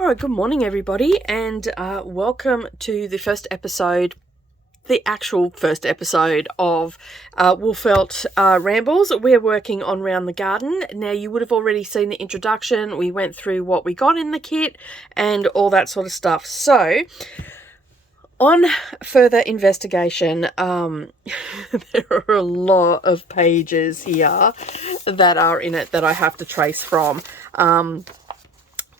All right, good morning, everybody, and welcome to the first episode, the actual first episode of Wool Felt Rambles. We're working on Round the Garden. Now, you would have already seen the introduction. We went through what we got in the kit and all that sort of stuff. So, on further investigation, there are a lot of pages here that are in it that I have to trace from.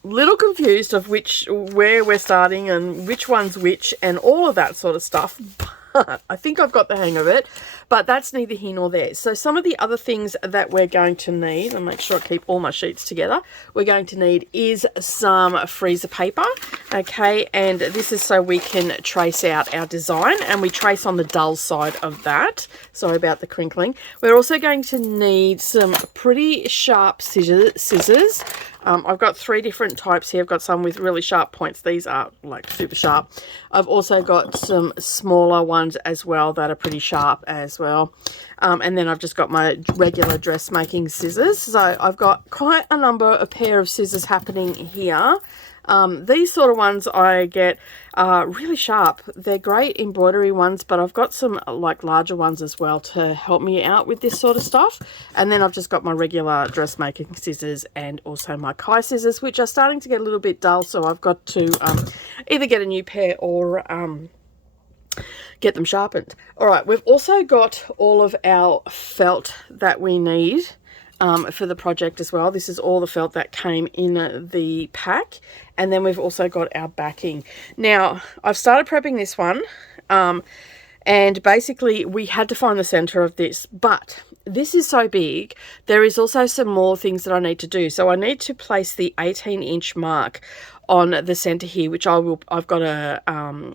Little confused of where we're starting and which one's which and all of that sort of stuff, but I think I've got the hang of it. But that's neither here nor there. So some of the other things that we're going to need, and make sure I keep all my sheets together, we're going to need is some freezer paper, okay, and this is so we can trace out our design, and we trace on the dull side of that. Sorry about the crinkling. We're also going to need some pretty sharp scissors. I've got 3 different types here. I've got some with really sharp points. These are like super sharp. I've also got some smaller ones as well that are pretty sharp as well. And then I've just got my regular dressmaking scissors. So I've got quite a number of pair of scissors happening here. These sort of ones I get really sharp. They're great embroidery ones, but I've got some like larger ones as well to help me out with this sort of stuff. And then I've just got my regular dressmaking scissors and also my Kai scissors, which are starting to get a little bit dull. So I've got to either get a new pair or get them sharpened. All right, we've also got all of our felt that we need for the project as well. This is all the felt that came in the pack, and then we've also got our backing. Now, I've started prepping this one, and basically we had to find the center of this, but this is so big, there is also some more things that I need to do. So I need to place the 18-inch mark on the center here, which I've got a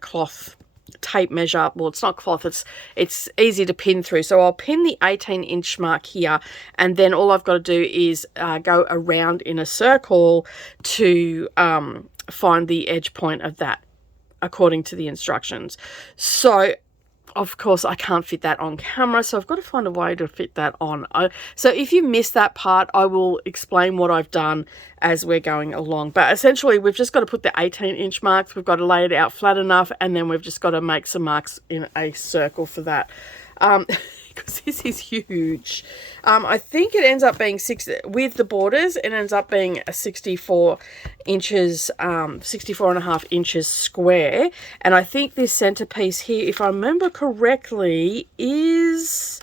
cloth tape measure. Well, it's not cloth, it's easy to pin through, so I'll pin the 18-inch mark here, and then all I've got to do is go around in a circle to find the edge point of that according to the instructions. So of course I can't fit that on camera, so I've got to find a way to fit that on. So if you missed that part, I will explain what I've done as we're going along. But essentially we've just got to put the 18-inch marks, we've got to lay it out flat enough, and then we've just got to make some marks in a circle for that. Because this is huge. I think it ends up being with the borders, it ends up being a 64 inches, 64 and a half inches square. And I think this centerpiece here, if I remember correctly, is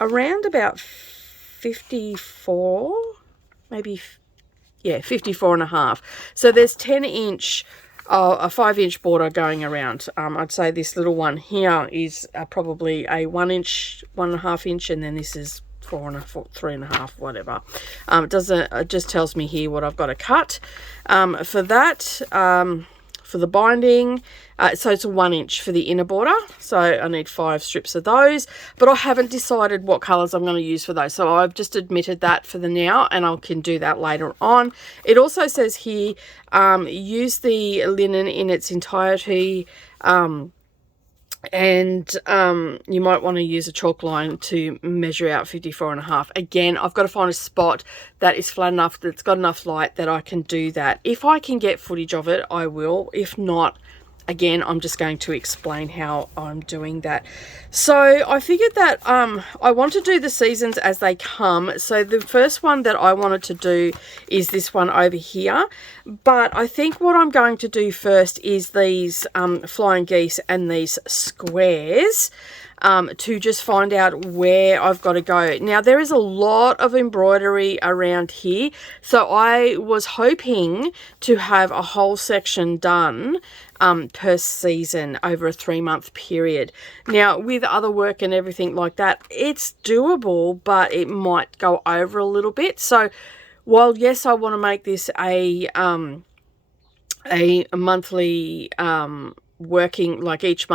around about 54, maybe, yeah, 54 and a half. So there's 10-inch, a 5-inch border going around. I'd say this little one here is probably a 1-inch, 1.5 inch, and then this is 3.5, whatever. It just tells me here what I've got to cut. For that, for the binding, so it's a 1 inch for the inner border, so I need 5 strips of those, but I haven't decided what colors I'm going to use for those, so I've just admitted that for the now, and I can do that later on. It also says here, use the linen in its entirety, and you might want to use a chalk line to measure out 54 and a half. Again, I've got to find a spot that is flat enough, that's got enough light that I can do that. If I can get footage of it, I will. If not, again, I'm just going to explain how I'm doing that. So I figured that I want to do the seasons as they come. So the first one that I wanted to do is this one over here. But I think what I'm going to do first is these flying geese and these squares, to just find out where I've got to go. Now, there is a lot of embroidery around here, so I was hoping to have a whole section done per season over a 3-month period. Now, with other work and everything like that, it's doable, but it might go over a little bit. So while yes, I want to make this a monthly working, like each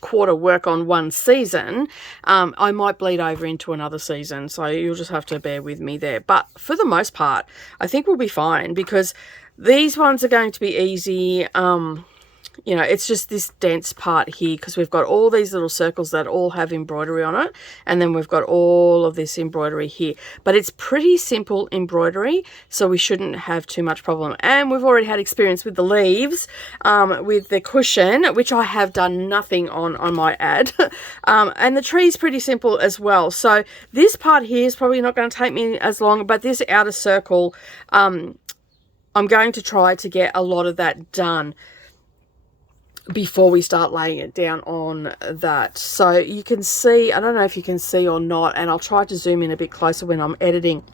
quarter work on one season, I might bleed over into another season, so you'll just have to bear with me there. But for the most part, I think we'll be fine, because these ones are going to be easy. you know, it's just this dense part here because we've got all these little circles that all have embroidery on it, and then we've got all of this embroidery here. But it's pretty simple embroidery, so we shouldn't have too much problem. And we've already had experience with the leaves, with the cushion, which I have done nothing on, I might add. And the tree is pretty simple as well. So this part here is probably not going to take me as long, but this outer circle, I'm going to try to get a lot of that done before we start laying it down on that. So you can see, I don't know if you can see or not, and I'll try to zoom in a bit closer when I'm editing.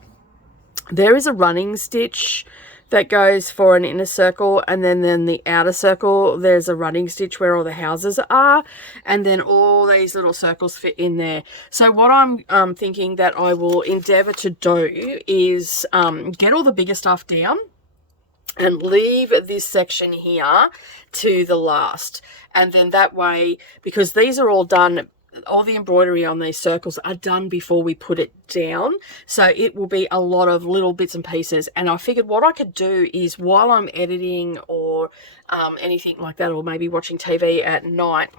There is a running stitch that goes for an inner circle, and then the outer circle, there's a running stitch where all the houses are, and then all these little circles fit in there. So what I'm thinking that I will endeavor to do is get all the bigger stuff down and leave this section here to the last. And then that way, because these are all done, all the embroidery on these circles are done before we put it down. So it will be a lot of little bits and pieces. And I figured what I could do is while I'm editing or anything like that, or maybe watching TV at night,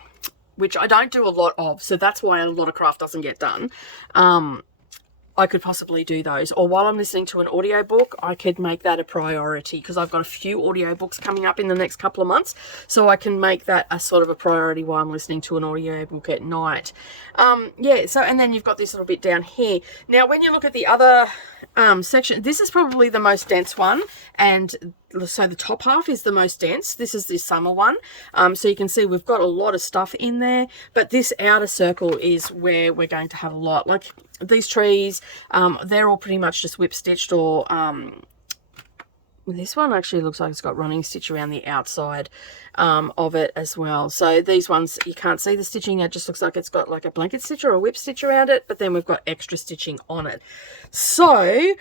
which I don't do a lot of, so that's why a lot of craft doesn't get done. I could possibly do those, or while I'm listening to an audiobook, I could make that a priority because I've got a few audiobooks coming up in the next couple of months, so I can make that a sort of a priority while I'm listening to an audiobook at night. Yeah, so, and then you've got this little bit down here. Now, when you look at the other section, this is probably the most dense one, and so the top half is the most dense. This is the summer one. So you can see we've got a lot of stuff in there, but this outer circle is where we're going to have a lot. Like these trees, they're all pretty much just whip stitched, or this one actually looks like it's got running stitch around the outside of it as well. So these ones, you can't see the stitching. It just looks like it's got like a blanket stitch or a whip stitch around it, but then we've got extra stitching on it. So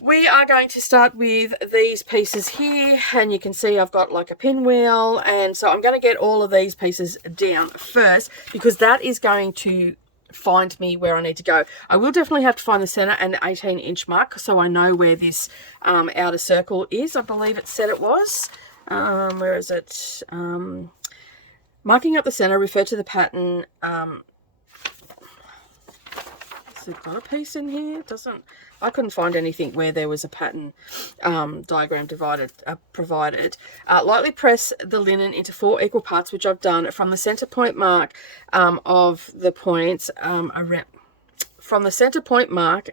we are going to start with these pieces here, and you can see I've got like a pinwheel, and so I'm going to get all of these pieces down first because that is going to find me where I need to go. I will definitely have to find the center and the 18-inch mark so I know where this outer circle is. I believe it said it was. Where is it? Marking up the center, refer to the pattern. Has it got a piece in here? It doesn't. I couldn't find anything where there was a pattern diagram provided. Lightly press the linen into 4 equal parts, which I've done from the center point mark of the points. From the center point mark,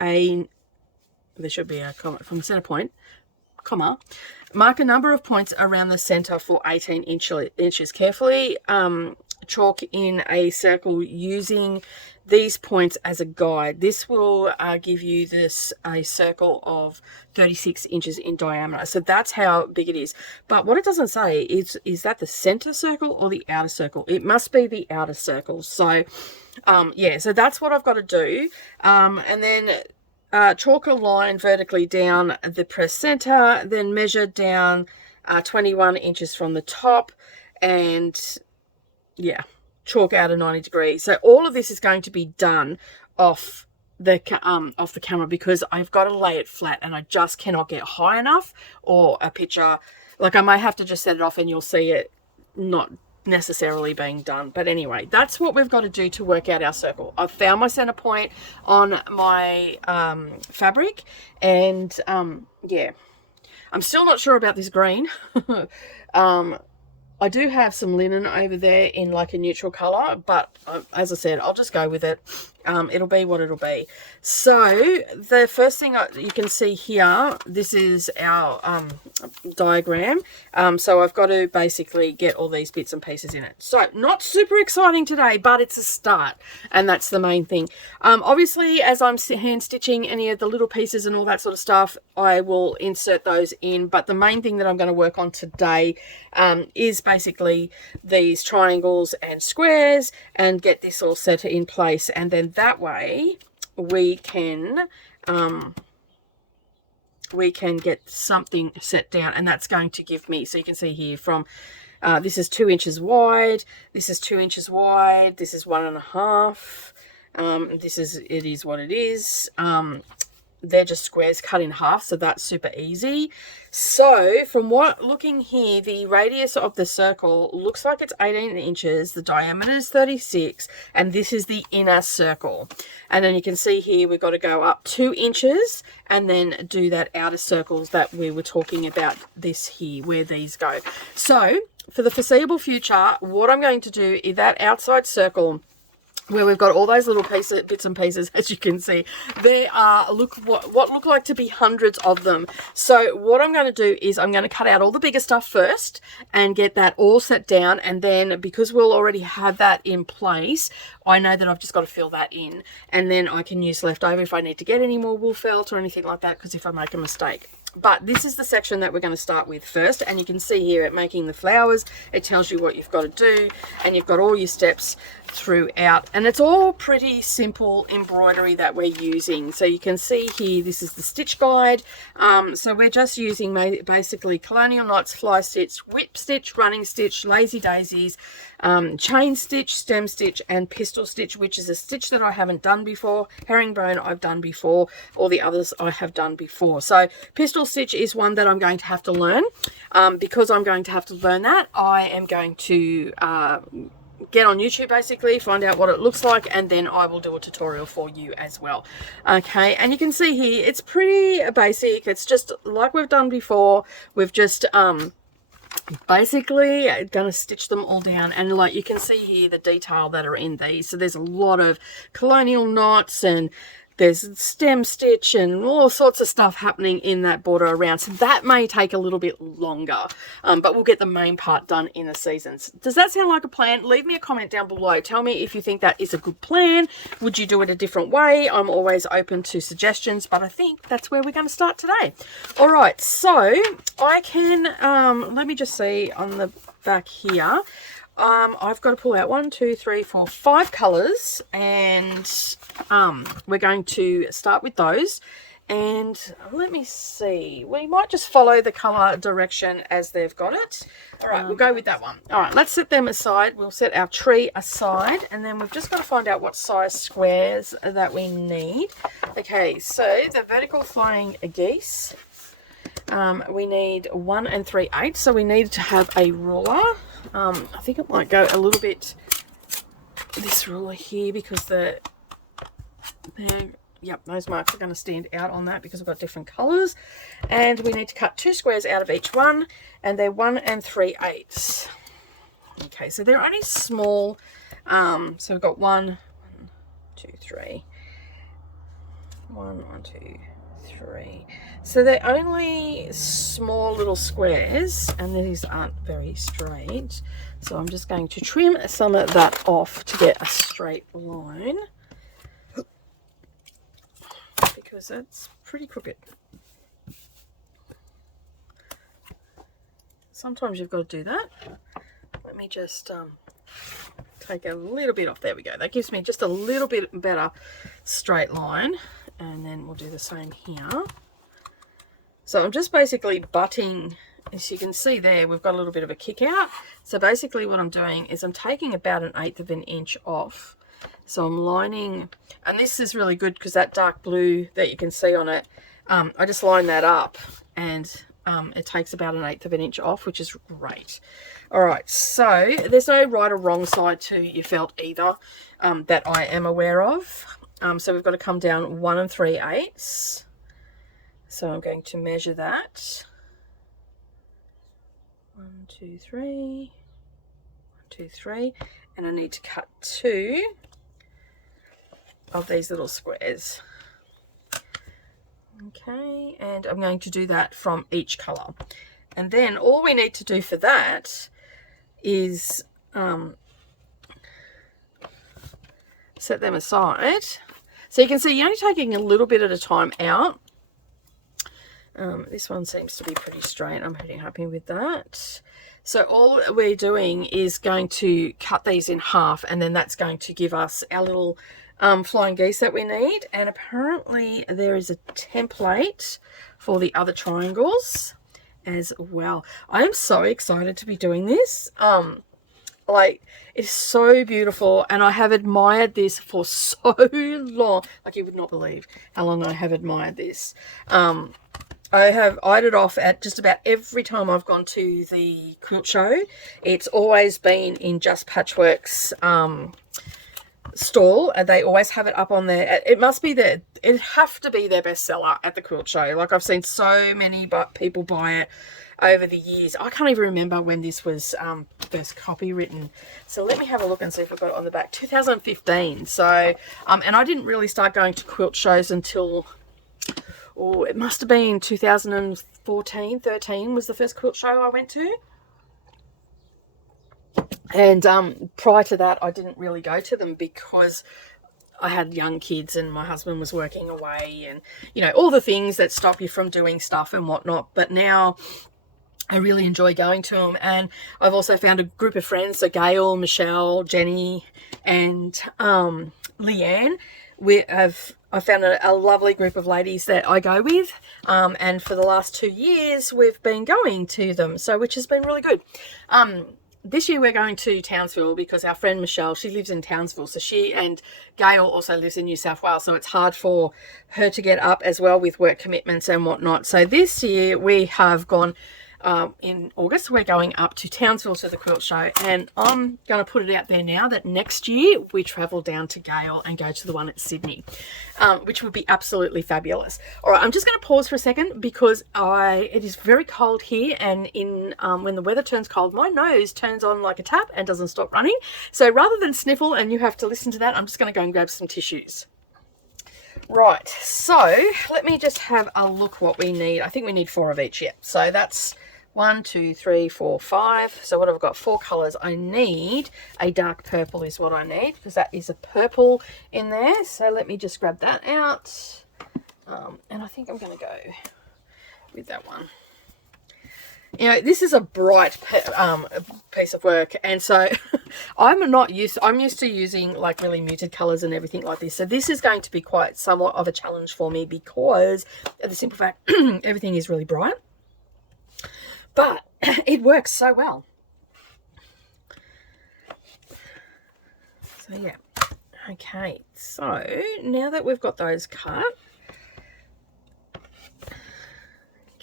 there should be a comma from the center point, comma. Mark a number of points around the center for 18 inches. Carefully chalk in a circle using these points as a guide. This will give you a circle of 36 inches in diameter. So that's how big it is. But what it doesn't say is that the center circle or the outer circle? It must be the outer circle. So yeah, so that's what I've got to do. And then chalk a line vertically down the press center, then measure down 21 inches from the top, and yeah, chalk out a 90 degree. So all of this is going to be done off the camera because I've got to lay it flat and I just cannot get high enough, or a picture, like I may have to just set it off and you'll see it not necessarily being done. But anyway, that's what we've got to do to work out our circle. I've found my center point on my fabric, and yeah, I'm still not sure about this green. I do have some linen over there in like a neutral color, but as I said, I'll just go with it. It'll be what it'll be. So the first thing you can see here, this is our diagram. So I've got to basically get all these bits and pieces in it. So not super exciting today, but it's a start, and that's the main thing. Obviously, as I'm hand stitching any of the little pieces and all that sort of stuff, I will insert those in. But the main thing that I'm going to work on today is basically these triangles and squares, and get this all set in place, and then that way we can get something set down, and that's going to give me, so you can see here from this is 2 inches wide, this is 2 inches wide, this is 1.5, it is what it is. they're just squares cut in half, so that's super easy. So from what looking here, the radius of the circle looks like it's 18 inches, the diameter is 36, and this is the inner circle. And then you can see here we've got to go up 2 inches and then do that outer circles that we were talking about this here, where these go. So for the foreseeable future, what I'm going to do is that outside circle where we've got all those little bits and pieces, as you can see, there are, look, what look like to be hundreds of them. So what I'm going to do is I'm going to cut out all the bigger stuff first and get that all set down. And then because we'll already have that in place, I know that I've just got to fill that in. And then I can use leftover if I need to get any more wool felt or anything like that, because if I make a mistake. But this is the section that we're going to start with first, and you can see here at making the flowers, it tells you what you've got to do, and you've got all your steps throughout, and it's all pretty simple embroidery that we're using. So you can see here, this is the stitch guide. So we're just using basically colonial knots, fly stitch, whip stitch, running stitch, lazy daisies, chain stitch, stem stitch, and pistol stitch, which is a stitch that I haven't done before. Herringbone I've done before, all the others I have done before. So pistol stitch is one that I'm going to have to learn. Because I'm going to have to learn that, I am going to get on YouTube, basically find out what it looks like, and then I will do a tutorial for you as well. Okay, and you can see here it's pretty basic. It's just like we've done before. We've just basically gonna stitch them all down, and like you can see here the detail that are in these. So there's a lot of colonial knots, and there's stem stitch and all sorts of stuff happening in that border around. So that may take a little bit longer, but we'll get the main part done in the seasons. Does that sound like a plan? Leave me a comment down below. Tell me if you think that is a good plan. Would you do it a different way? I'm always open to suggestions, but I think that's where we're going to start today. All right, so I can, let me just see on the back here. I've got to pull out 1, 2, 3, 4, 5 colors, and we're going to start with those. And let me see, we might just follow the color direction as they've got it. All right, we'll go with that one. All right, let's set them aside. We'll set our tree aside, and then we've just got to find out what size squares that we need. Okay, so the vertical flying geese, we need 1 3/8, so we need to have a ruler. I think it might go a little bit this ruler here, because yep, those marks are going to stand out on that because we've got different colors. And we need to cut 2 squares out of each one, and they're 1 3/8. Okay, so they're only small. So we've got 1, 2, 3. 1, 2, 3. So they're only small little squares, and these aren't very straight. So I'm just going to trim some of that off to get a straight line, because that's pretty crooked. Sometimes you've got to do that. Let me just take a little bit off. There we go. That gives me just a little bit better straight line. And then we'll do the same here. So I'm just basically butting, as you can see there, we've got a little bit of a kick out. So basically what I'm doing is I'm taking about 1/8 of an inch off. So I'm lining, and this is really good because that dark blue that you can see on it, I just line that up, and it takes about 1/8 of an inch off, which is great. All right, so there's no right or wrong side to your felt either, that I am aware of. So we've got to come down 1 3/8. So I'm going to measure that. 1, 2, 3. 1, 2, 3. And I need to cut 2 of these little squares. Okay, and I'm going to do that from each color. And then all we need to do for that is set them aside. So you can see you're only taking a little bit at a time out. This one seems to be pretty straight. I'm pretty happy with that. So all we're doing is going to cut these in half, and then that's going to give us our little flying geese that we need. And apparently there is a template for the other triangles as well. I am so excited to be doing this. Like, it's so beautiful, and I have admired this for so long. Like, you would not believe how long I have admired this. I have eyed it off at just about every time I've gone to the quilt show. It's always been in Just Patchwork's stall, and they always have it up on there. It must be it'd have to be their bestseller at the quilt show. Like, I've seen so many people buy it over the years. I can't even remember when this was first copywritten. So let me have a look and see if I've got it on the back. 2015. So and I didn't really start going to quilt shows until, oh, it must have been 2014, 13 was the first quilt show I went to. And prior to that, I didn't really go to them because I had young kids and my husband was working away, and, you know, all the things that stop you from doing stuff and whatnot. But now I really enjoy going to them. And I've also found a group of friends, so Gail, Michelle, Jenny, and Leanne. I found a lovely group of ladies that I go with, and for the last 2 years we've been going to them, so which has been really good. This year we're going to Townsville because our friend Michelle, she lives in Townsville, so she and Gail also lives in New South Wales, so it's hard for her to get up as well with work commitments and whatnot. So this year we have gone, in August, we're going up to Townsville to the quilt show, and I'm going to put it out there now that next year we travel down to Gale and go to the one at Sydney, which would be absolutely fabulous. All right, I'm just going to pause for a second because it is very cold here, and when the weather turns cold, my nose turns on like a tap and doesn't stop running. So rather than sniffle and you have to listen to that, I'm just going to go and grab some tissues. Right, so let me just have a look what we need. I think we need 4 of each, yeah. So that's 1, 2, 3, 4, 5. So what have I got? 4 colors. I need a dark purple is what I need, because that is a purple in there. So let me just grab that out. And I think I'm going to go with that one. You know, this is a bright piece of work, and so I'm used to using like really muted colors and everything like this. So this is going to be quite somewhat of a challenge for me because of the simple fact everything is really bright, but it works so well. So yeah, okay. So now that we've got those cut,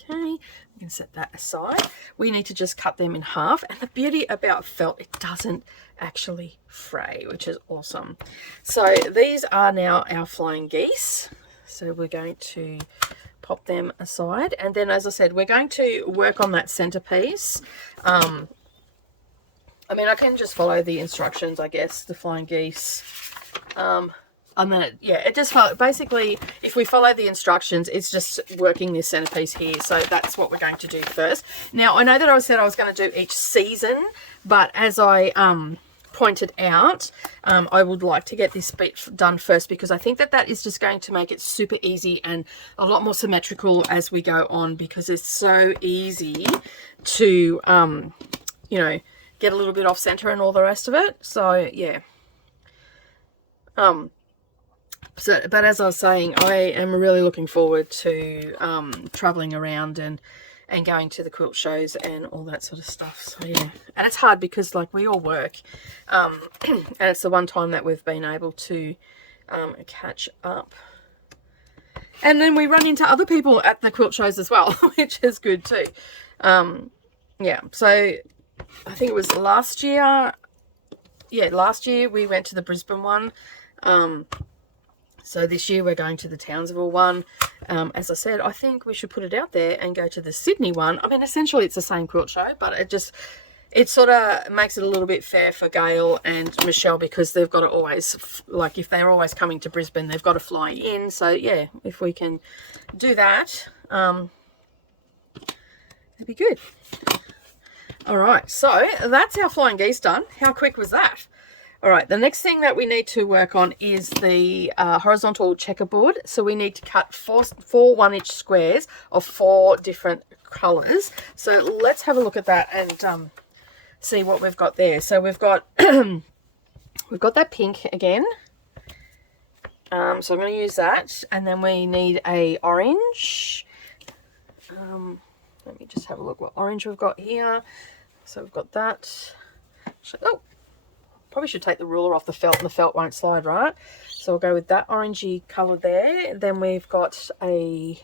okay, we can set that aside. We need to just cut them in half, and the beauty about felt, it doesn't actually fray, which is awesome. So these are now our flying geese, so we're going to pop them aside, and then, as I said, we're going to work on that centerpiece. I mean, I can just follow the instructions, I guess, the flying geese. It just basically, if we follow the instructions, it's just working this centerpiece here. So that's what we're going to do first. Now, I know that I said I was going to do each season, but as I pointed out, I would like to get this bit done first, because I think that is just going to make it super easy and a lot more symmetrical as we go on, because it's so easy to, you know, get a little bit off center and all the rest of it. So yeah. But as I was saying, I am really looking forward to traveling around and going to the quilt shows and all that sort of stuff. So yeah, and it's hard because like we all work, and it's the one time that we've been able to catch up. And then we run into other people at the quilt shows as well, which is good too. Yeah, so I think it was last year. Yeah, last year we went to the Brisbane one. So this year we're going to the Townsville one. As I said, I think we should put it out there and go to the Sydney one. I mean, essentially it's the same quilt show, but it sort of makes it a little bit fair for Gail and Michelle, because they've got to always, like, if they're always coming to Brisbane, they've got to fly in. So yeah, if we can do that, it'd be good. All right, so that's our flying geese done. How quick was that? All right, the next thing that we need to work on is the horizontal checkerboard. So we need to cut four 1-inch squares of 4 different colors. So let's have a look at that and see what we've got there. So we've got we've got that pink again. So I'm going to use that, and then we need a orange. Let me just have a look what orange we've got here. So we've got that. Oh, probably should take the ruler off the felt, and the felt won't slide, right? So we'll go with that orangey colour there. Then we've got a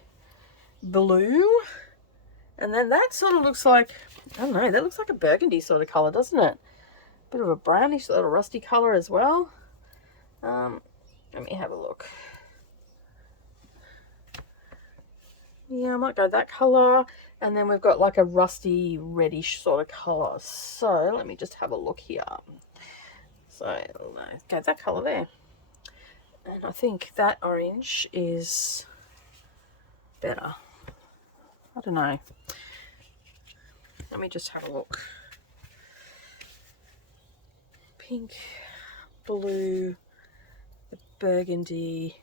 blue, and then that sort of looks like, I don't know, that looks like a burgundy sort of colour, doesn't it? Bit of a brownish little rusty colour as well. Let me have a look. Yeah, I might go that colour. And then we've got like a rusty reddish sort of colour. So let me just have a look here. So go that colour there. And I think that orange is better. I don't know. Let me just have a look. Pink, blue, the burgundy,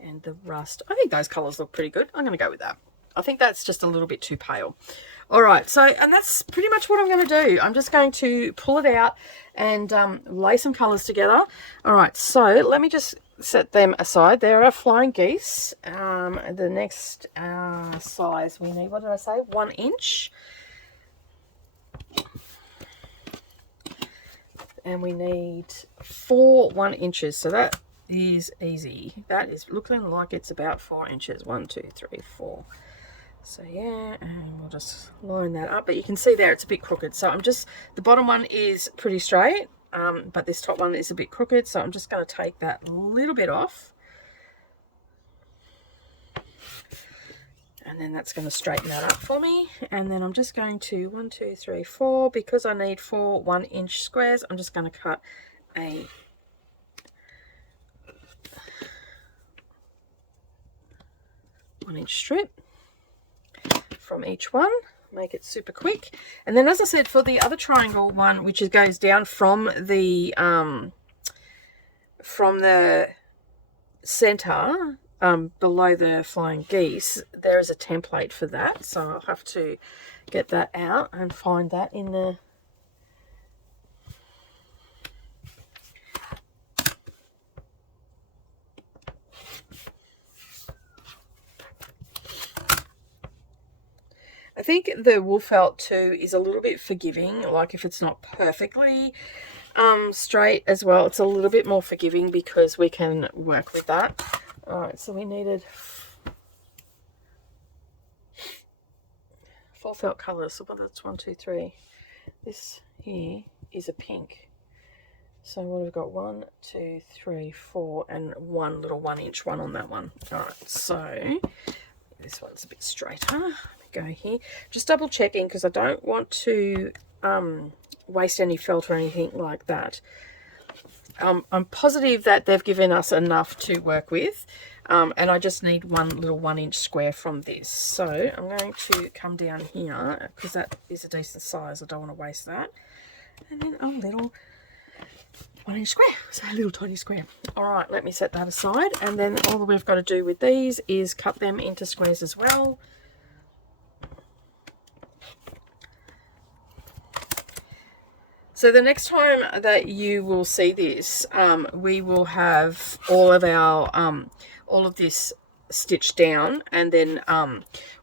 and the rust. I think those colours look pretty good. I'm going to go with that. I think that's just a little bit too pale. All right, so, and that's pretty much what I'm going to do. I'm just going to pull it out and lay some colours together. All right, so let me just set them aside. There are flying geese. The next size we need, what did I say? 1 inch. And we need 4 1 inches. So that is easy. That is looking like it's about 4 inches. 1, 2, 3, 4. So yeah, and we'll just line that up. But you can see there it's a bit crooked. So I'm just, the bottom one is pretty straight, but this top one is a bit crooked. So I'm just going to take that little bit off. And then that's going to straighten that up for me. And then I'm just going to 1, 2, 3, 4. Because I need 4 1 inch squares, I'm just going to cut a one-inch strip from each one. Make it super quick. And then, as I said, for the other triangle one, which goes down from the center, below the flying geese, there is a template for that. So I'll have to get that out and find that in the I think the wool felt too is a little bit forgiving. Like if it's not perfectly straight as well, it's a little bit more forgiving because we can work with that. All right, so we needed 4 felt colours. So that's 1, 2, 3. This here is a pink. So what have we got? 1, 2, 3, 4, and 1 little 1 inch one on that one. All right, so this one's a bit straighter. Go here, just double checking because I don't want to waste any felt or anything like that. I'm positive that they've given us enough to work with, and I just need 1 little 1 inch square from this. So I'm going to come down here because that is a decent size. I don't want to waste that. And then a little 1 inch square, so a little tiny square. All right, let me set that aside, and then all that we've got to do with these is cut them into squares as well. So the next time that you will see this, we will have all of our all of this stitched down, and then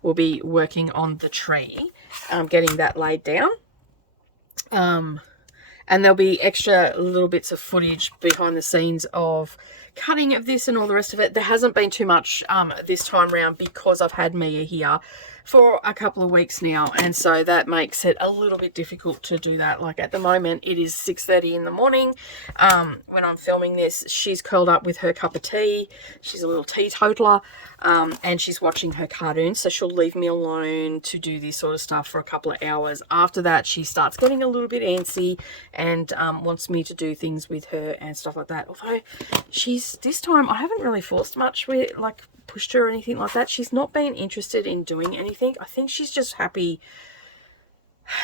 we'll be working on the tree, getting that laid down. And there'll be extra little bits of footage behind the scenes of cutting of this and all the rest of it. There hasn't been too much this time around because I've had Mia here for a couple of weeks now, and so that makes it a little bit difficult to do that. Like at the moment it is 6:30 in the morning when I'm filming this. She's curled up with her cup of tea. She's a little teetotaler, and she's watching her cartoons, so she'll leave me alone to do this sort of stuff for a couple of hours. After that she starts getting a little bit antsy and wants me to do things with her and stuff like that. Although she's, this time I haven't really forced much with, like, pushed her or anything like that. She's not been interested in doing anything. I think she's just happy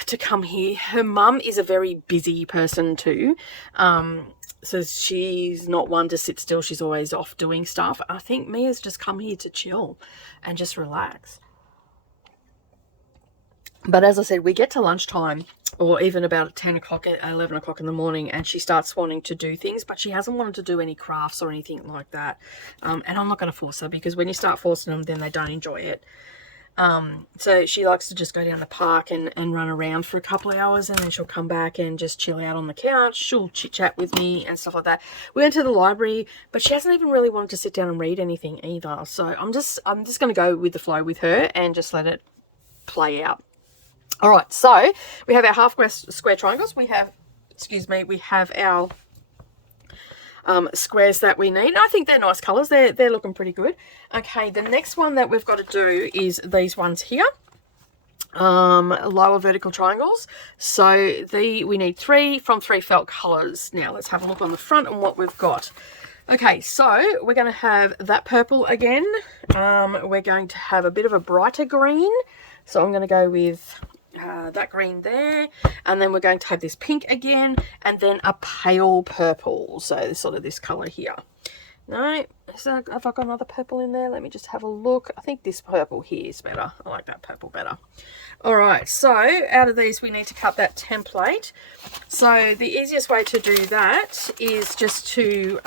to come here. Her mum is a very busy person too, so she's not one to sit still. She's always off doing stuff. I think Mia's just come here to chill and just relax. But as I said, we get to lunchtime, or even about 10 o'clock, 11 o'clock in the morning, and she starts wanting to do things, but she hasn't wanted to do any crafts or anything like that. And I'm not going to force her, because when you start forcing them, then they don't enjoy it. So she likes to just go down the park and run around for a couple of hours, and then she'll come back and just chill out on the couch. She'll chit chat with me and stuff like that. We went to the library, but she hasn't even really wanted to sit down and read anything either. So I'm just going to go with the flow with her and just let it play out. All right, so we have our half square triangles. We have, we have our squares that we need. I think they're nice colours. They're looking pretty good. Okay, the next one that we've got to do is these ones here. Lower vertical triangles. So we need 3 from 3 felt colours. Now let's have a look on the front and what we've got. Okay, so we're going to have that purple again. We're going to have a bit of a brighter green. So I'm going to go with that green there, and then we're going to have this pink again, and then a pale purple, so sort of this color here. No, have I got another purple in there? Let me just have a look. I think this purple here is better. I like that purple better. All right, so out of these we need to cut that template. So the easiest way to do that is just to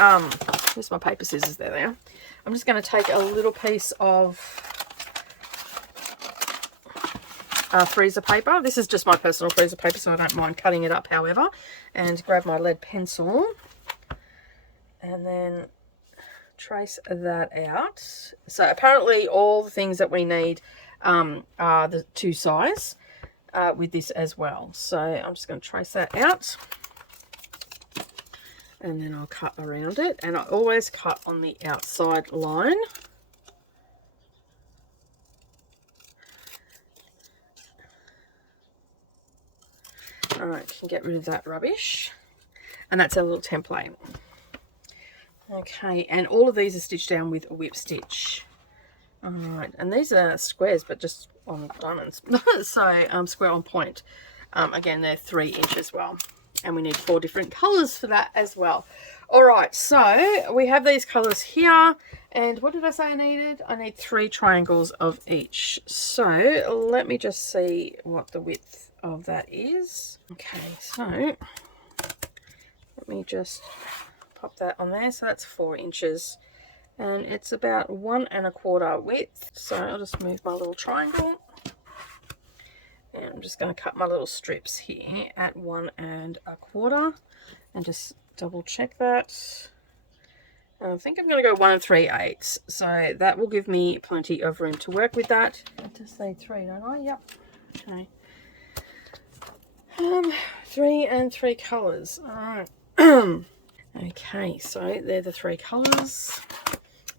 where's my paper scissors? There they are. I'm just going to take a little piece of freezer paper. This is just my personal freezer paper, so I don't mind cutting it up however, and grab my lead pencil and then trace that out. So apparently all the things that we need are the 2 size with this as well. So I'm just going to trace that out, and then I'll cut around it, and I always cut on the outside line. All right, can get rid of that rubbish, and that's our little template. Okay, and all of these are stitched down with a whip stitch. All right, and these are squares, but just on diamonds. So square on point. Again, they're 3 inch as well, and we need 4 different colors for that as well. All right, so we have these colors here, and what did I say I needed? I need 3 triangles of each. So let me just see what the width of that is. Okay, so let me just pop that on there. So that's 4 inches, and it's about 1 1/4 width. So I'll just move my little triangle, and I'm just going to cut my little strips here at 1 1/4, and just double check that. And I think I'm going to go 1 3/8, so that will give me plenty of room to work with that. I just say 3, don't I? Yep. Okay. 3 and 3 colors. All right. Okay, so they're the 3 colors,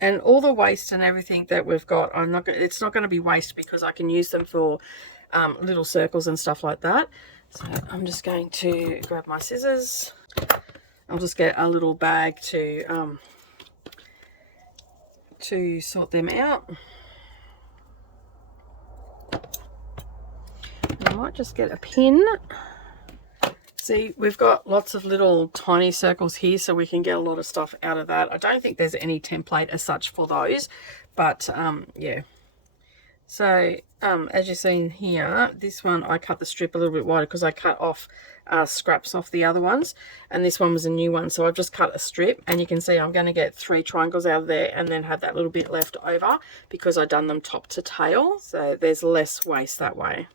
and all the waste and everything that we've got, it's not going to be waste because I can use them for little circles and stuff like that. So I'm just going to grab my scissors. I'll just get a little bag to sort them out. I might just get a pin. See, we've got lots of little tiny circles here, so we can get a lot of stuff out of that. I don't think there's any template as such for those, but yeah. So as you've seen here, this one I cut the strip a little bit wider because I cut off scraps off the other ones, and this one was a new one, so I've just cut a strip, and you can see I'm going to get 3 triangles out of there and then have that little bit left over because I've done them top to tail, so there's less waste that way.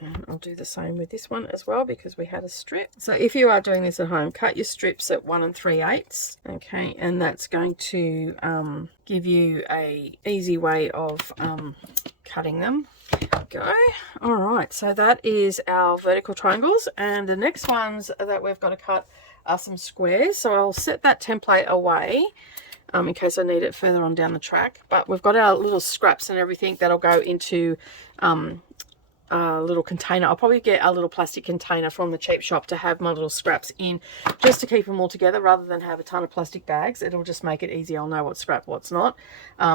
And I'll do the same with this one as well because we had a strip. So if you are doing this at home, cut your strips at 1 3/8. Okay, and that's going to give you a easy way of cutting them. Go. All right, so that is our vertical triangles, and the next ones that we've got to cut are some squares. So I'll set that template away in case I need it further on down the track. But we've got our little scraps and everything that'll go into a little container. I'll probably get a little plastic container from the cheap shop to have my little scraps in, just to keep them all together rather than have a ton of plastic bags. It'll just make it easy. I'll know what's scrap, what's not,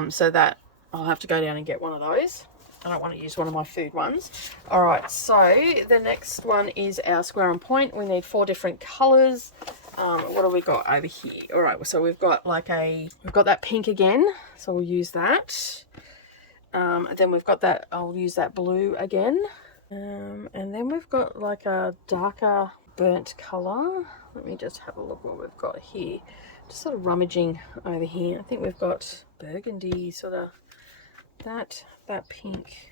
so that I'll have to go down and get one of those. I don't want to use one of my food ones. All right, so the next one is our square on point. We need 4 different colors. What do we got over here? All right, so we've got that pink again, so we'll use that. Then we've got that, I'll use that blue again. And then we've got like a darker burnt color. Let me just have a look what we've got here. Just sort of rummaging over here. I think we've got burgundy, sort of that pink.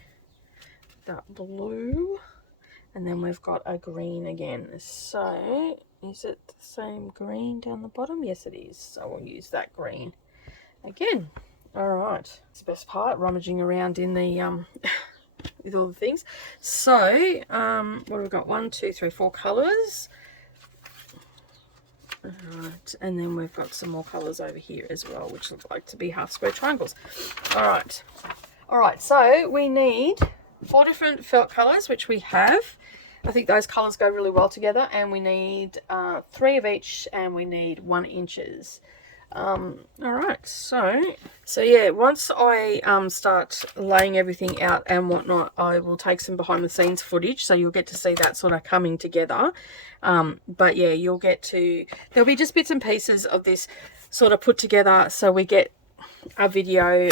that blue, and then we've got a green again. So is it the same green down the bottom? Yes, it is. So we'll use that green again. All right, it's the best part, rummaging around in the with all the things. So what have we got? 1, 2, 3, 4 colors. All right, and then we've got some more colors over here as well, which look like to be half square triangles. All right, so we need 4 different felt colors, which we have. I think those colors go really well together, and we need 3 of each, and we need 1 inches. All right, so yeah, once I start laying everything out and whatnot, I will take some behind the scenes footage, so you'll get to see that sort of coming together. But yeah, you'll get to, there'll be just bits and pieces of this sort of put together, so we get a video,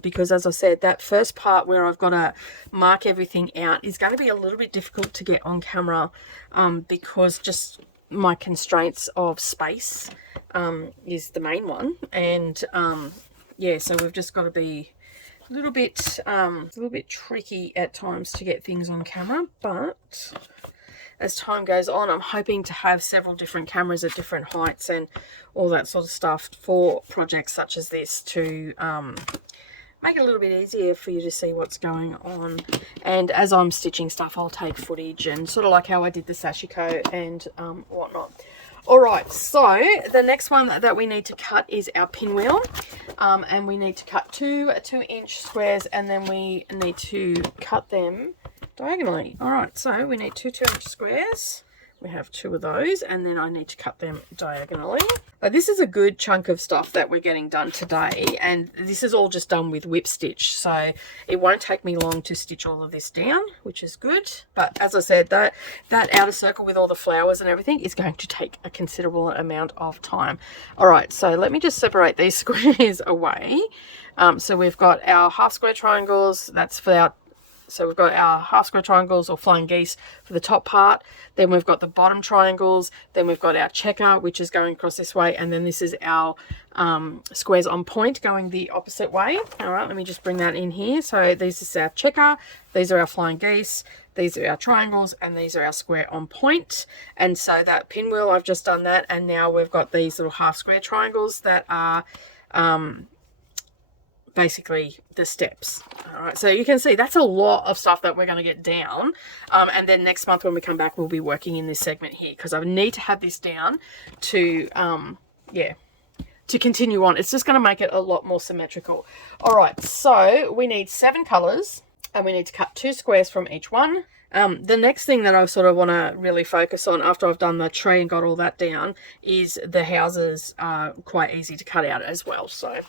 because as I said, that first part where I've got to mark everything out is going to be a little bit difficult to get on camera, because just my constraints of space is the main one, and yeah, so we've just got to be a little bit tricky at times to get things on camera. But as time goes on, I'm hoping to have several different cameras at different heights and all that sort of stuff for projects such as this to make it a little bit easier for you to see what's going on. And as I'm stitching stuff, I'll take footage, and sort of like how I did the sashiko and whatnot. All right, so the next one that we need to cut is our pinwheel, and we need to cut 2 2-inch squares, and then we need to cut them diagonally. All right, so we need 2 2-inch squares. We have 2 of those, and then I need to cut them diagonally. This is a good chunk of stuff that we're getting done today, and this is all just done with whip stitch, so it won't take me long to stitch all of this down, which is good. But as I said, that outer circle with all the flowers and everything is going to take a considerable amount of time. All right, so let me just separate these squares away. So we've got our half square triangles, that's for our, so we've got our half square triangles or flying geese for the top part. Then we've got the bottom triangles. Then we've got our checker, which is going across this way. And then this is our squares on point going the opposite way. All right, let me just bring that in here. So this is our checker. These are our flying geese. These are our triangles. And these are our square on point. And so that pinwheel, I've just done that. And now we've got these little half square triangles that are basically the steps. All right, so you can see that's a lot of stuff that we're going to get down, and then next month when we come back, we'll be working in this segment here, because I need to have this down to yeah, to continue on. It's just going to make it a lot more symmetrical. All right, so we need 7 colors, and we need to cut 2 squares from each one. The next thing that I sort of want to really focus on after I've done the tree and got all that down is the houses are quite easy to cut out as well. So,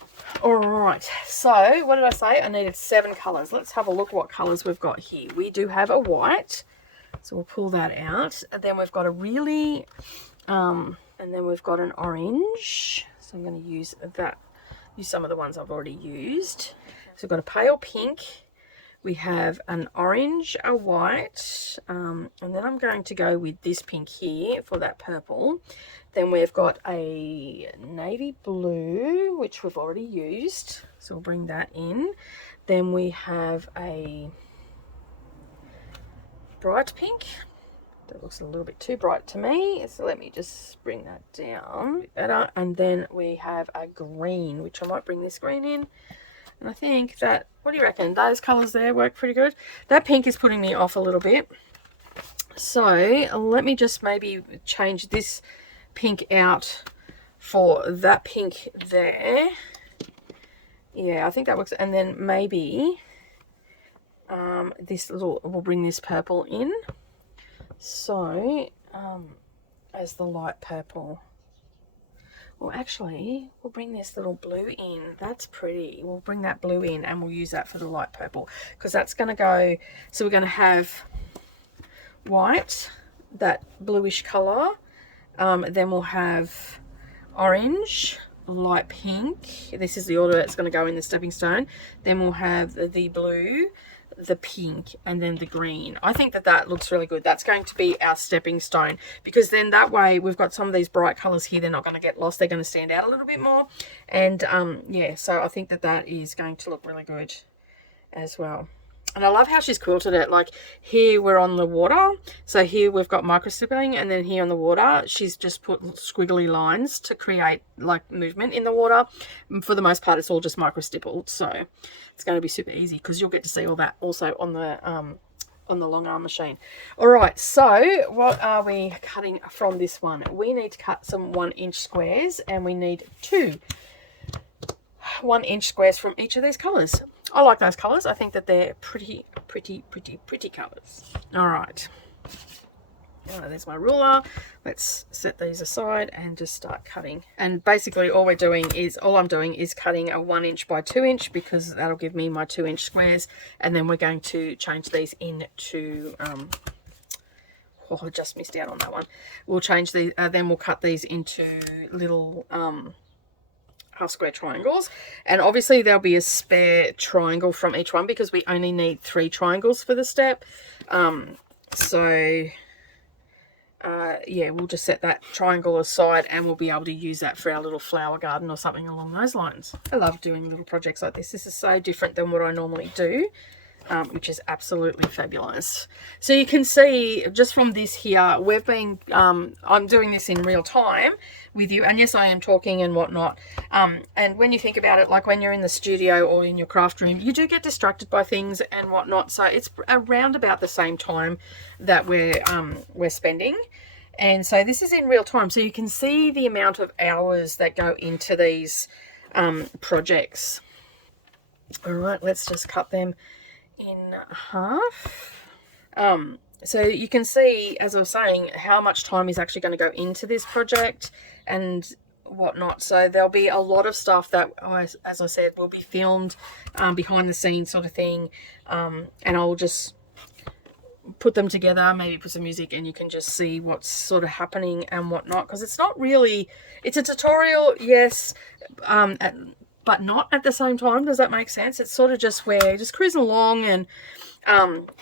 all right. So what did I say? I needed 7 colors. Let's have a look what colors we've got here. We do have a white, so we'll pull that out. And then we've got a really, and then we've got an orange. So I'm going to use that, use some of the ones I've already used. So we've got a pale pink. We have an orange, a white, and then I'm going to go with this pink here for that purple. Then we've got a navy blue, which we've already used, so we'll bring that in. Then we have a bright pink. That looks a little bit too bright to me, so let me just bring that down a bit better. And then we have a green, which I might bring this green in. And I think that, what do you reckon? Those colours there work pretty good. That pink is putting me off a little bit. So let me just maybe change this pink out for that pink there. Yeah, I think that works. And then maybe this little, we'll bring this purple in. So as the light purple. Well, actually, we'll bring this little blue in. That's pretty. We'll bring that blue in and we'll use that for the light purple, because that's going to go, so we're going to have white, that bluish colour, then we'll have orange, light pink. This is the order it's going to go in the stepping stone. Then we'll have the blue, the pink, and then the green. I think that that looks really good. That's going to be our stepping stone, because then that way we've got some of these bright colors here. They're not going to get lost. They're going to stand out a little bit more. And yeah, so I think that that is going to look really good as well. And I love how she's quilted it. Like here we're on the water. So here we've got micro stippling, and then here on the water, she's just put squiggly lines to create like movement in the water. And for the most part, it's all just micro stippled. So it's going to be super easy because you'll get to see all that also on the long arm machine. All right, so what are we cutting from this one? We need to cut some 1-inch squares, and we need 2 1-inch squares from each of these colors. I like those colors. I think that they're pretty colors. All right. There's my ruler. Let's set these aside and just start cutting. And basically all I'm doing is cutting a 1-inch by 2-inch, because that'll give me my 2-inch squares. And then we're going to change these into, oh, I just missed out on that one. We'll change these, then we'll cut these into little, half square triangles, and obviously there'll be a spare triangle from each one because we only need 3 triangles for the step. Yeah, we'll just set that triangle aside and we'll be able to use that for our little flower garden or something along those lines. I love doing little projects like this. This is so different than what I normally do, which is absolutely fabulous. So you can see just from this here, we've been, I'm doing this in real time with you, and yes, I am talking and whatnot. And when you think about it, like when you're in the studio or in your craft room, you do get distracted by things and whatnot. So it's around about the same time that we're spending. And so this is in real time. So you can see the amount of hours that go into these projects. All right, let's just cut them in half. So you can see, as I was saying, how much time is actually going to go into this project and whatnot. So there'll be a lot of stuff that, as I said, will be filmed behind the scenes sort of thing, and I'll just put them together, maybe put some music, and you can just see what's sort of happening and whatnot, because it's not really, it's a tutorial, yes, but not at the same time. Does that make sense? It's sort of just where just cruising along and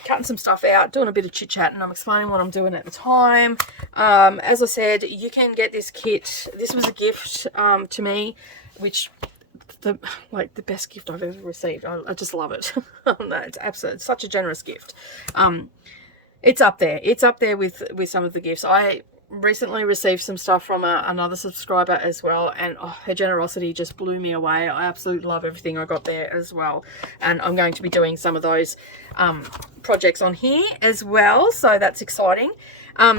cutting some stuff out, doing a bit of chit chat, and I'm explaining what I'm doing at the time. As I said, you can get this kit. This was a gift to me, which the best gift I've ever received. I just love it. No, it's such a generous gift. It's up there. It's up there with some of the gifts. I recently received some stuff from another subscriber as well, and her generosity just blew me away. I absolutely love everything I got there as well, and I'm going to be doing some of those projects on here as well, so that's exciting.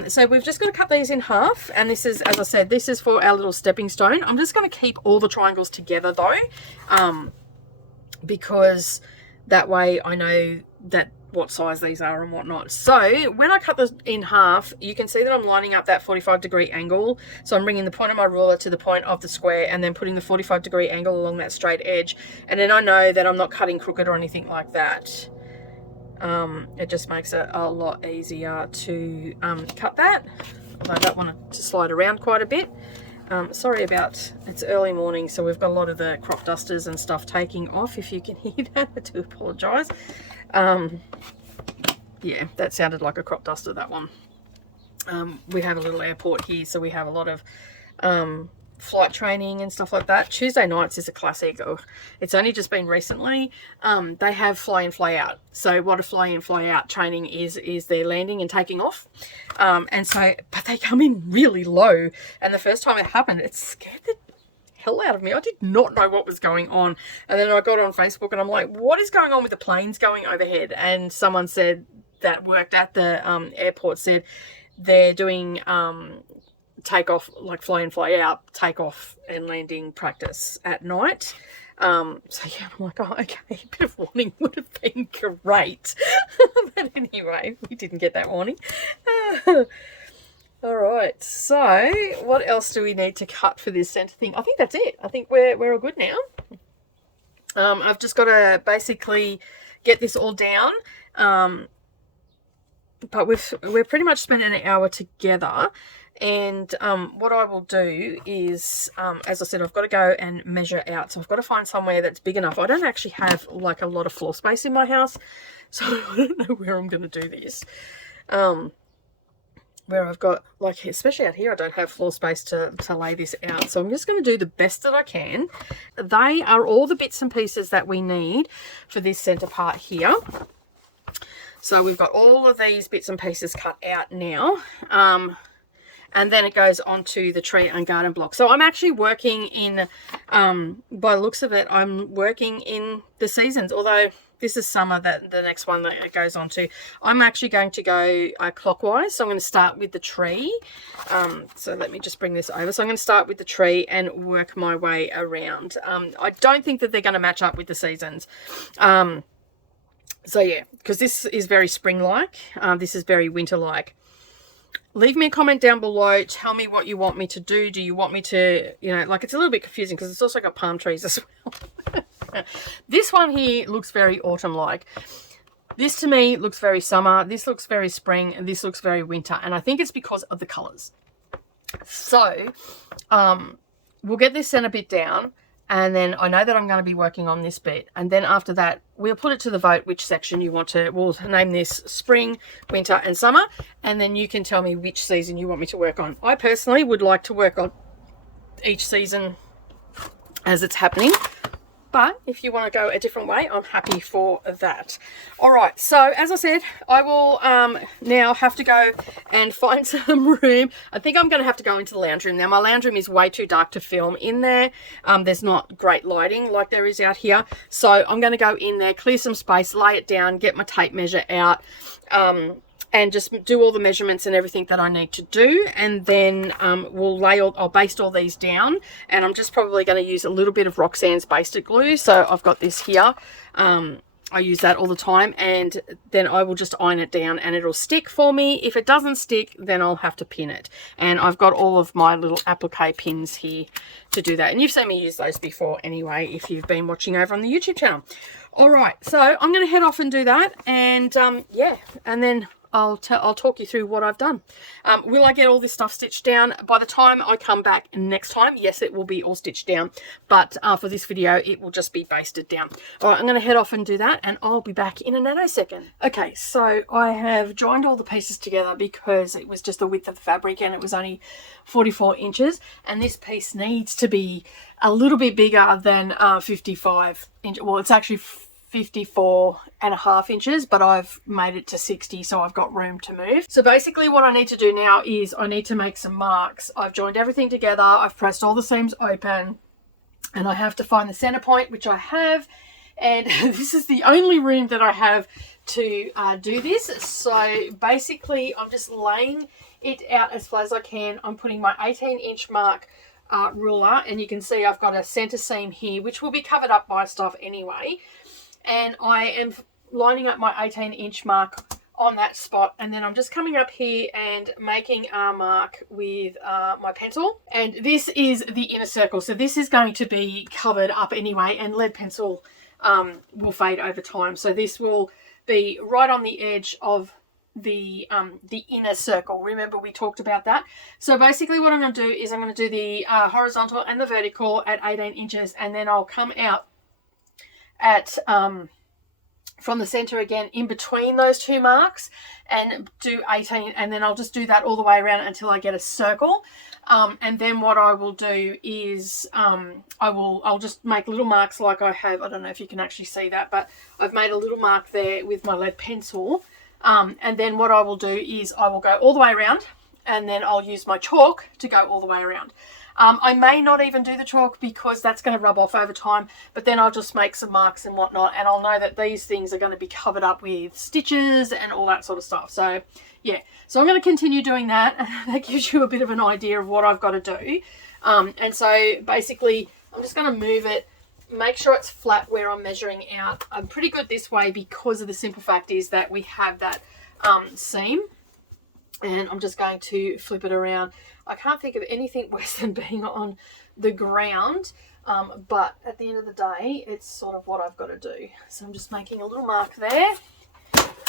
So we've just got to cut these in half, and this is, as I said, this is for our little stepping stone. I'm just going to keep all the triangles together though, because that way I know that what size these are and whatnot. So when I cut this in half, you can see that I'm lining up that 45-degree angle. So I'm bringing the point of my ruler to the point of the square and then putting the 45-degree angle along that straight edge. And then I know that I'm not cutting crooked or anything like that. It just makes it a lot easier to cut that. Although I don't want it to slide around quite a bit. Sorry about, it's early morning, so we've got a lot of the crop dusters and stuff taking off. If you can hear that, I do apologise. Yeah, that sounded like a crop duster, that one. We have a little airport here, so we have a lot of flight training and stuff like that. Tuesday nights is a classic. It's only just been recently. They have fly in, fly out. So what a fly in, fly out training is their landing and taking off. And so, but they come in really low. And the first time it happened, it scared the hell out of me. I did not know what was going on. And then I got on Facebook and I'm like, what is going on with the planes going overhead? And someone said that worked at the airport said they're doing takeoff, like fly in, fly out, takeoff and landing practice at night. So yeah, I'm like, oh, okay, a bit of warning would have been great. But anyway, we didn't get that warning. All right, so what else do we need to cut for this centre thing? I think that's it. I think we're all good now. I've just got to basically get this all down. But we're pretty much spent an hour together. And what I will do is, as I said, I've got to go and measure out. So I've got to find somewhere that's big enough. I don't actually have like a lot of floor space in my house, so I don't know where I'm going to do this. Where I've got, like, especially out here, I don't have floor space to lay this out. So I'm just going to do the best that I can. They are all the bits and pieces that we need for this centre part here. So we've got all of these bits and pieces cut out now. And then it goes onto the tree and garden block. So I'm actually working in, by the looks of it, I'm working in the seasons, although this is summer, that the next one that it goes on to. I'm actually going to go clockwise. So I'm going to start with the tree. So let me just bring this over. So I'm going to start with the tree and work my way around. I don't think that they're going to match up with the seasons. So yeah, because this is very spring-like. This is very winter-like. Leave me a comment down below. Tell me what you want me to do. Do you want me to, you know, like, it's a little bit confusing because it's also got palm trees as well. This one here looks very autumn-like. This to me looks very summer. This looks very spring. And this looks very winter. And I think it's because of the colours. So we'll get this center bit down. And then I know that I'm going to be working on this bit. And then after that, we'll put it to the vote which section you want to. We'll name this spring, winter and summer. And then you can tell me which season you want me to work on. I personally would like to work on each season as it's happening. But if you want to go a different way, I'm happy for that. All right, so as I said, I will now have to go and find some room. I think I'm going to have to go into the lounge room. Now, my lounge room is way too dark to film in there. There's not great lighting like there is out here. So I'm going to go in there, clear some space, lay it down, get my tape measure out, and just do all the measurements and everything that I need to do. And then I'll baste all these down. And I'm just probably going to use a little bit of Roxanne's basted glue. So I've got this here. I use that all the time. And then I will just iron it down and it'll stick for me. If it doesn't stick, then I'll have to pin it. And I've got all of my little applique pins here to do that. And you've seen me use those before anyway, if you've been watching over on the YouTube channel. All right, so I'm going to head off and do that. And yeah, and then I'll talk you through what I've done. Will I get all this stuff stitched down? By the time I come back next time, yes, it will be all stitched down. But for this video, it will just be basted down. All right, I'm going to head off and do that, and I'll be back in a nanosecond. Okay, so I have joined all the pieces together because it was just the width of the fabric, and it was only 44 inches. And this piece needs to be a little bit bigger than 55 inches. Well, it's actually 54.5 inches, but I've made it to 60, so I've got room to move. So basically what I need to do now is I need to make some marks. I've joined everything together, I've pressed all the seams open, and I have to find the center point, which I have, and this is the only room that I have to do this. So basically I'm just laying it out as flat as I can. I'm putting my 18-inch mark ruler, and you can see I've got a center seam here, which will be covered up by stuff anyway. And I am lining up my 18-inch mark on that spot. And then I'm just coming up here and making a mark with my pencil. And this is the inner circle. So this is going to be covered up anyway. And lead pencil will fade over time. So this will be right on the edge of the inner circle. Remember, we talked about that. So basically what I'm going to do is I'm going to do the horizontal and the vertical at 18 inches. And then I'll come out at from the center again in between those two marks and do 18, and then I'll just do that all the way around until I get a circle. And then what I will do is I'll just make little marks like I have. I don't know if you can actually see that, but I've made a little mark there with my lead pencil. And then what I will do is I will go all the way around, and then I'll use my chalk to go all the way around. I may not even do the chalk because that's going to rub off over time, but then I'll just make some marks and whatnot, and I'll know that these things are going to be covered up with stitches and all that sort of stuff. So yeah, so I'm going to continue doing that. That gives you a bit of an idea of what I've got to do. And so basically I'm just going to move it, make sure it's flat where I'm measuring out. I'm pretty good this way because of the simple fact is that we have that seam, and I'm just going to flip it around. I can't think of anything worse than being on the ground, but at the end of the day, it's sort of what I've got to do. So I'm just making a little mark there,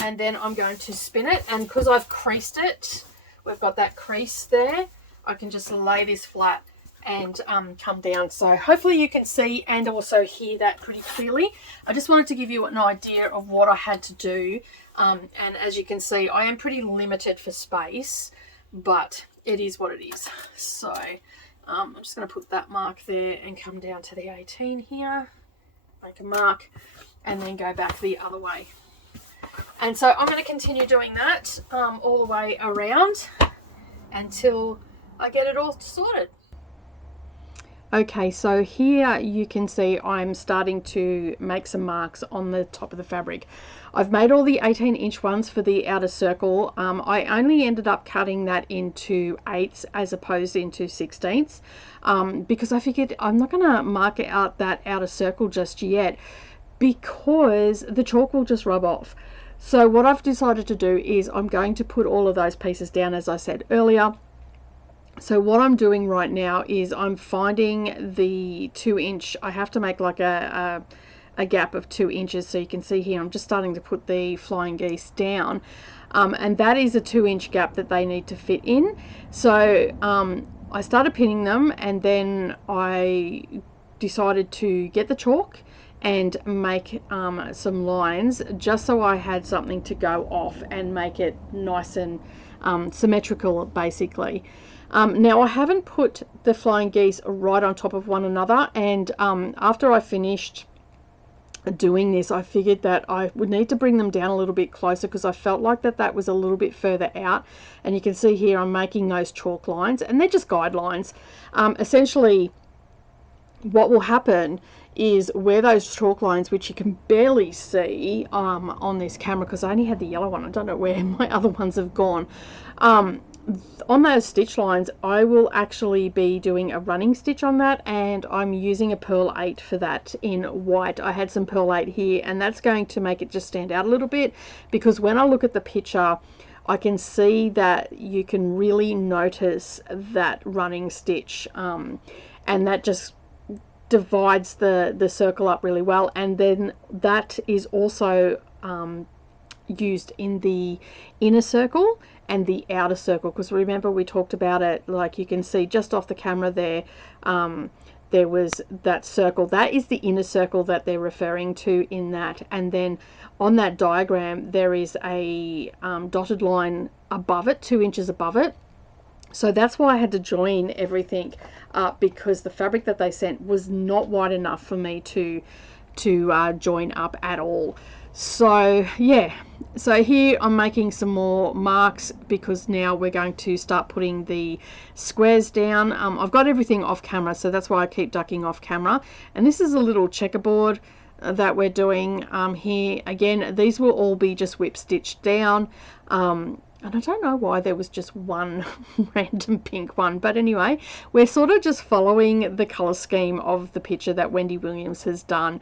and then I'm going to spin it. And because I've creased it, we've got that crease there, I can just lay this flat and come down. So hopefully you can see and also hear that pretty clearly. I just wanted to give you an idea of what I had to do. And as you can see, I am pretty limited for space, but it is what it is. So I'm just going to put that mark there and come down to the 18 here, make a mark, and then go back the other way. And so I'm going to continue doing that all the way around until I get it all sorted. Okay, so here you can see I'm starting to make some marks on the top of the fabric. I've made all the 18-inch ones for the outer circle. I only ended up cutting that into 8ths as opposed into 16ths because I figured I'm not going to mark out that outer circle just yet because the chalk will just rub off. So what I've decided to do is I'm going to put all of those pieces down, as I said earlier. So what I'm doing right now is I'm finding the 2-inch. I have to make like a gap of 2 inches. So you can see here I'm just starting to put the flying geese down, and that is a 2-inch gap that they need to fit in. So I started pinning them, and then I decided to get the chalk and make some lines just so I had something to go off and make it nice and symmetrical basically. Now I haven't put the flying geese right on top of one another, and after I finished doing this I figured that I would need to bring them down a little bit closer because I felt like that was a little bit further out. And you can see here I'm making those chalk lines, and they're just guidelines. Essentially what will happen is where those chalk lines, which you can barely see on this camera because I only had the yellow one, I don't know where my other ones have gone, on those stitch lines I will actually be doing a running stitch on that, and I'm using a Pearl 8 for that in white. I had some Pearl 8 here, and that's going to make it just stand out a little bit because when I look at the picture I can see that you can really notice that running stitch, and that just divides the circle up really well. And then that is also used in the inner circle and the outer circle, because remember we talked about it, like you can see just off the camera there, there was that circle. That is the inner circle that they're referring to in that. And then on that diagram there is a dotted line above it, 2 inches above it. So that's why I had to join everything up, because the fabric that they sent was not wide enough for me to join up at all. So yeah, so here I'm making some more marks because now we're going to start putting the squares down. I've got everything off camera, so that's why I keep ducking off camera. And this is a little checkerboard that we're doing here. Again, these will all be just whip stitched down. And I don't know why there was just one random pink one, but anyway, we're sort of just following the color scheme of the picture that Wendy Williams has done.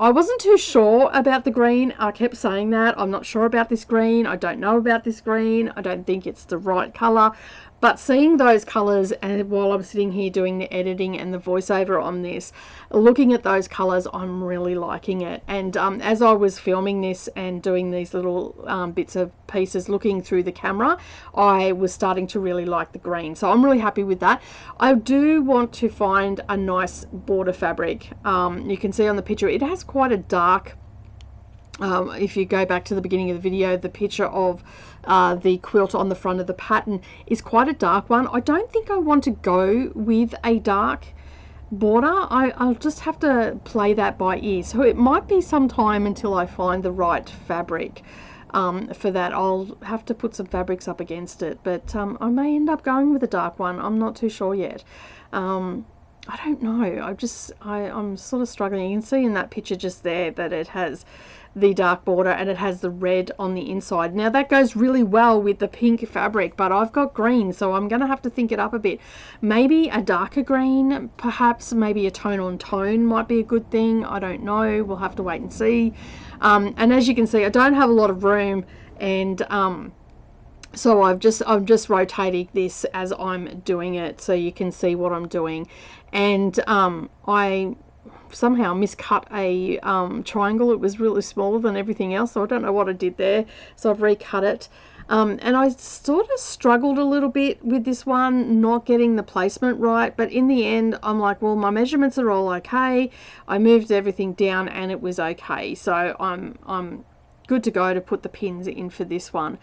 I wasn't too sure about the green. I kept saying that I'm not sure about this green, I don't know about this green, I don't think it's the right color. But seeing those colors, and while I'm sitting here doing the editing and the voiceover on this, looking at those colors, I'm really liking it. And as I was filming this and doing these little bits of pieces looking through the camera, I was starting to really like the green. So I'm really happy with that. I do want to find a nice border fabric. You can see on the picture it has quite a dark, if you go back to the beginning of the video, the picture of the quilt on the front of the pattern is quite a dark one. I don't think I want to go with a dark border. I'll just have to play that by ear. So it might be some time until I find the right fabric for that. I'll have to put some fabrics up against it, but I may end up going with a dark one. I'm not too sure yet. I don't know. I'm sort of struggling. You can see in that picture just there that it has the dark border and it has the red on the inside. Now that goes really well with the pink fabric, but I've got green, so I'm going to have to think it up a bit. Maybe a darker green, perhaps maybe a tone on tone might be a good thing. I don't know. We'll have to wait and see. And as you can see, I don't have a lot of room, and so I'm just rotating this as I'm doing it so you can see what I'm doing. And I somehow miscut a triangle. It was really smaller than everything else, so I don't know what I did there, so I've recut it. And I sort of struggled a little bit with this one, not getting the placement right, but in the end I'm like, well, my measurements are all okay. I moved everything down and it was okay, so I'm good to go to put the pins in for this one.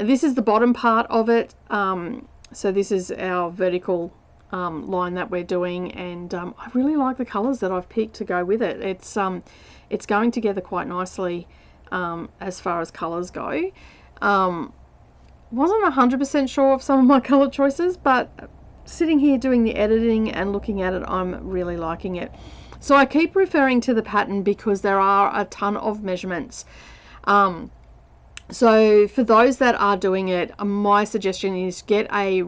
This is the bottom part of it. So this is our vertical line that we're doing, and I really like the colors that I've picked to go with it. It's going together quite nicely as far as colours go. Wasn't 100% sure of some of my colour choices, but sitting here doing the editing and looking at it, I'm really liking it. So I keep referring to the pattern because there are a ton of measurements. So for those that are doing it, my suggestion is get a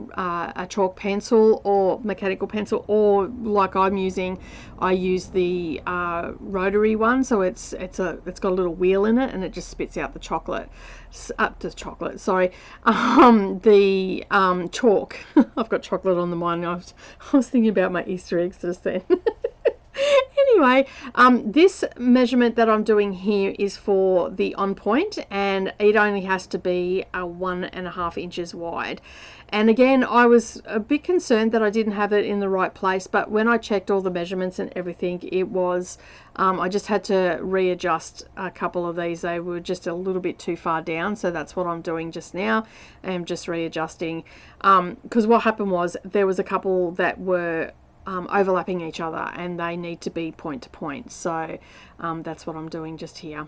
chalk pencil or mechanical pencil, or like I'm using, I use the rotary one. So it's got a little wheel in it, and it just spits out the chocolate. Sorry, the chalk. I've got chocolate on the mind. I was thinking about my Easter eggs just then. Anyway, this measurement that I'm doing here is for the on point, and it only has to be 1.5 inches wide. And again, I was a bit concerned that I didn't have it in the right place, but when I checked all the measurements and everything, it was, I just had to readjust a couple of these. They were just a little bit too far down, so that's what I'm doing just now. I'm just readjusting, because what happened was there was a couple that were overlapping each other, and they need to be point to point. So that's what I'm doing just here,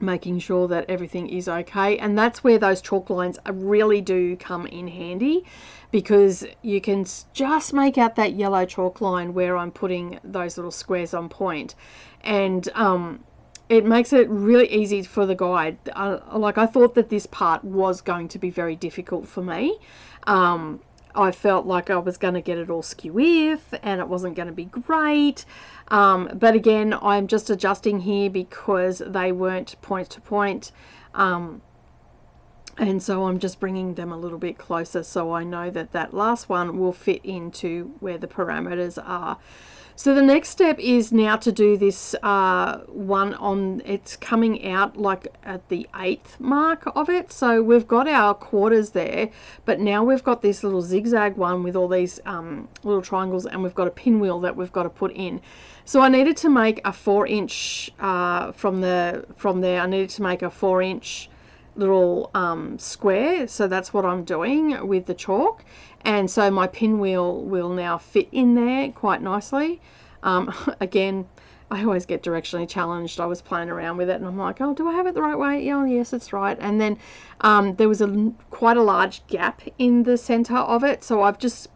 making sure that everything is okay. And that's where those chalk lines really do come in handy, because you can just make out that yellow chalk line where I'm putting those little squares on point, and it makes it really easy for the guide. Like, I thought that this part was going to be very difficult for me. I felt like I was going to get it all skew-with and it wasn't going to be great. But again, I'm just adjusting here because they weren't point to point. And so I'm just bringing them a little bit closer so I know that that last one will fit into where the parameters are. So the next step is now to do this one on, it's coming out like at the 8th mark of it. So we've got our quarters there, but now we've got this little zigzag one with all these little triangles, and we've got a pinwheel that we've got to put in. So I needed to make a 4-inch from there. I needed to make a 4-inch little square. So that's what I'm doing with the chalk. And so my pinwheel will now fit in there quite nicely. Again, I always get directionally challenged. I was playing around with it and I'm like, oh, do I have it the right way? Yeah, yes, it's right. And then there was quite a large gap in the center of it. So I've just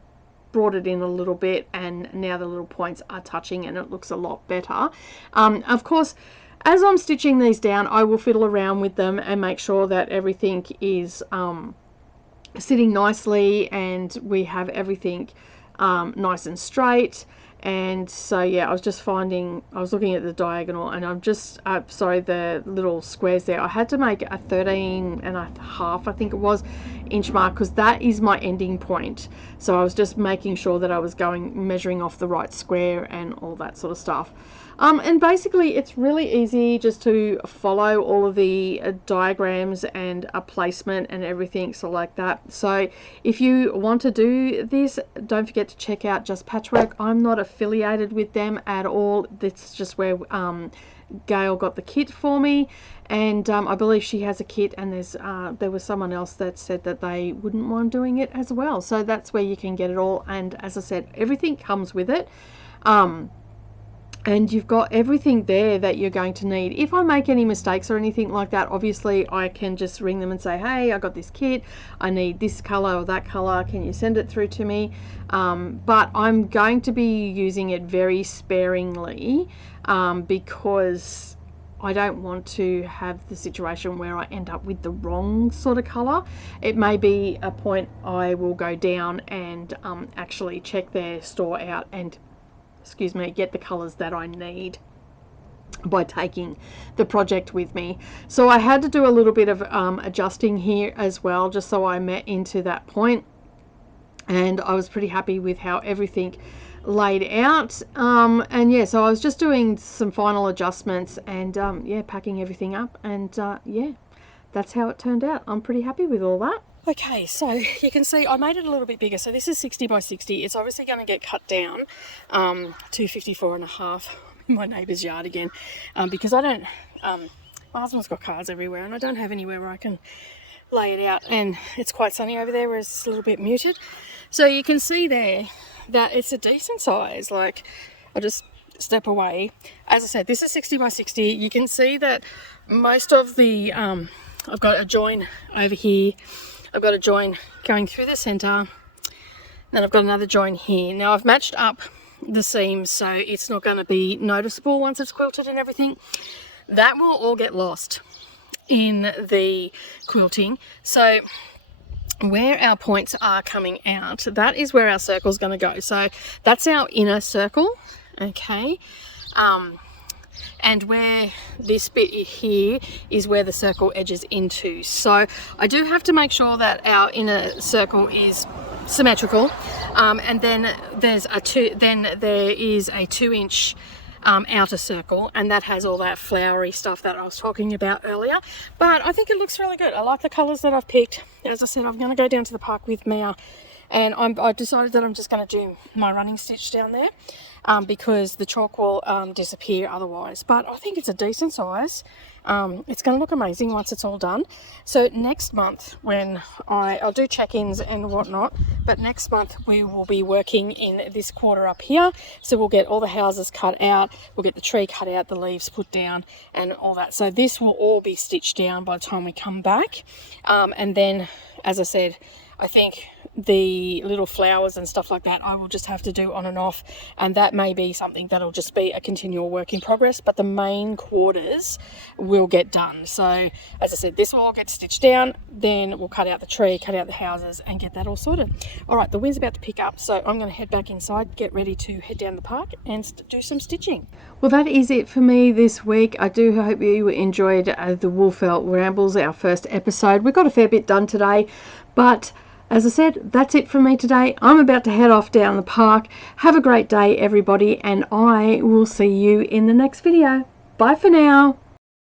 brought it in a little bit, and now the little points are touching and it looks a lot better. Of course, as I'm stitching these down, I will fiddle around with them and make sure that everything is sitting nicely and we have everything nice and straight. And so yeah, I was just finding, I was looking at the diagonal, and I'm just sorry, the little squares there, I had to make a 13.5, I think it was, inch mark, because that is my ending point. So I was just making sure that I was measuring off the right square and all that sort of stuff. And basically it's really easy just to follow all of the diagrams and a placement and everything, so like that. So if you want to do this, don't forget to check out Just Patchwork. I'm not affiliated with them at all. That's just where Gail got the kit for me, and I believe she has a kit, and there was someone else that said that they wouldn't mind doing it as well. So that's where you can get it all, and as I said, everything comes with it. And you've got everything there that you're going to need. If I make any mistakes or anything like that, obviously I can just ring them and say, hey, I got this kit, I need this color or that color, can you send it through to me? But I'm going to be using it very sparingly, because I don't want to have the situation where I end up with the wrong sort of color. It may be a point I will go down and actually check their store out and get the colors that I need by taking the project with me. So I had to do a little bit of adjusting here as well, just so I met into that point, and I was pretty happy with how everything laid out. And yeah, so I was just doing some final adjustments and yeah, packing everything up, and yeah, that's how it turned out. I'm pretty happy with all that. Okay, so you can see I made it a little bit bigger. So this is 60 by 60. It's obviously going to get cut down to 54.5 in my neighbour's yard again, because I don't, my husband's got cars everywhere and I don't have anywhere where I can lay it out, and it's quite sunny over there, whereas it's a little bit muted. So you can see there that it's a decent size. Like, I just step away. As I said, this is 60 by 60. You can see that most of the, I've got a join over here. I've got a join going through the center. Then I've got another join here. Now I've matched up the seams so it's not going to be noticeable once it's quilted and everything. That will all get lost in the quilting. So where our points are coming out, that is where our circle is going to go. So that's our inner circle, okay, and where this bit here is where the circle edges into. So I do have to make sure that our inner circle is symmetrical, and then there is a 2-inch outer circle, and that has all that flowery stuff that I was talking about earlier. But I think it looks really good. I like the colors that I've picked. As I said, I'm going to go down to the park with Mia, and I decided that I'm just going to do my running stitch down there, because the chalk will disappear otherwise. But I think it's a decent size. It's going to look amazing once it's all done. So next month, when I'll do check-ins and whatnot, but next month we will be working in this quarter up here. So we'll get all the houses cut out, we'll get the tree cut out, the leaves put down and all that. So this will all be stitched down by the time we come back. And then, as I said, I think the little flowers and stuff like that I will just have to do on and off, and that may be something that'll just be a continual work in progress, but the main quarters will get done. So as I said, this will all get stitched down, then we'll cut out the tree, cut out the houses and get that all sorted. All right, the wind's about to pick up, so I'm going to head back inside, get ready to head down the park and do some stitching. Well, that is it for me this week. I do hope you enjoyed the Wool Felt Rambles, our first episode. We got a fair bit done today, but as I said, that's it from me today. I'm about to head off down the park. Have a great day, everybody, and I will see you in the next video. Bye for now.